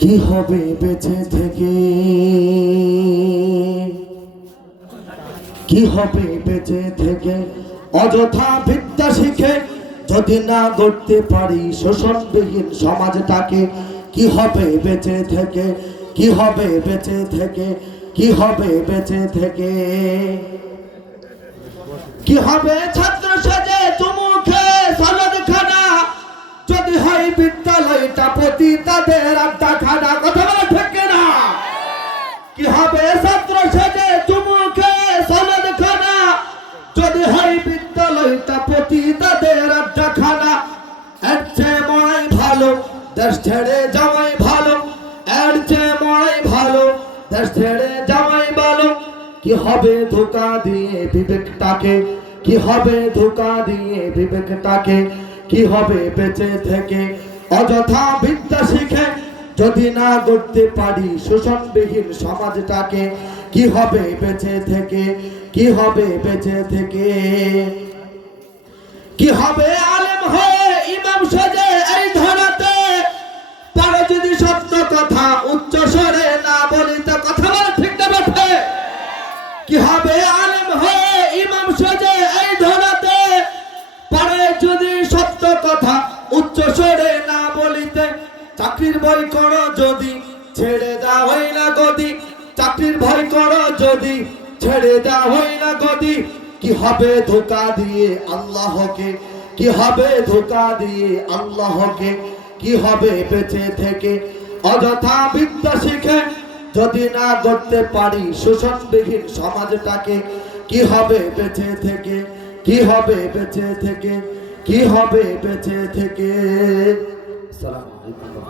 কি হবে বেঁচে থেকে, কি হবে বেঁচে থেকে অযথা বিদ্যা শিখে যদি না গড়তে পারি শোষণবিহীন সমাজটাকে। কি হবে বেঁচে থেকে, কি হবে বেঁচে থেকে, কি হবে বেঁচে থেকে। কি হবে ছাত্র সাজে চুমুখে সনদ খানা যদি হয় বিদ্যালয়টা প্রতি তাদের আড্ডা খানা। কথা বলা ঠিক না? কি হবে ছাত্র সাজে চুমুখে সনদ খানা যদি হয় বিদ্যালয়টা প্রতি তাদের আড্ডা খানা। এর চেয়ে মরাই ভালো দেশ ছেড়ে যাওয়াই ভালো, এর চেয়ে মরাই ভালো দেশ ছেড়ে যাওয়াই ভালো। কি হবে ধোঁকা দিয়ে বিবেকটাকে, কি হবে ধোঁকা দিয়ে বিবেকটাকে। কি হবে বেঁচে থেকে অযথা বিদ্যা শিখে যদি না গড়তে পারি শোষণবিহীন সমাজটাকে। কি হবে বেঁচে থেকে, কি হবে বেঁচে থেকে। কি হবে আলেম হয়ে ইমাম সাজে এই ধরাতে পারো যদি সত্য কথা উচ্চ স্বরে না বলিতে। কথা বলে ঠিক না বটে? কি হবে আলেম হয়ে ইমাম সাজে এই ধরাতে পারে যদি সত্য কথা উচ্চ স্বরে না বলিতে। চাকরির ভয় করো যদি ছেড়ে দাও হই না গদি, চাকরির ভয় করো যদি ছেড়ে দাও হই না গদি। কি হবে ধোঁকা দিয়ে আল্লাহকে, কি হবে ধোঁকা দিয়ে আল্লাহকে। কি হবে বেঁচে থেকে অযথা বিদ্যা শিখে যদি না গড়তে পারি শোষণবিহীন সমাজটাকে। কি হবে বেঁচে থেকে, কি হবে বেঁচে থেকে, কি হবে বেঁচে থেকে। আসসালামু আলাইকুম।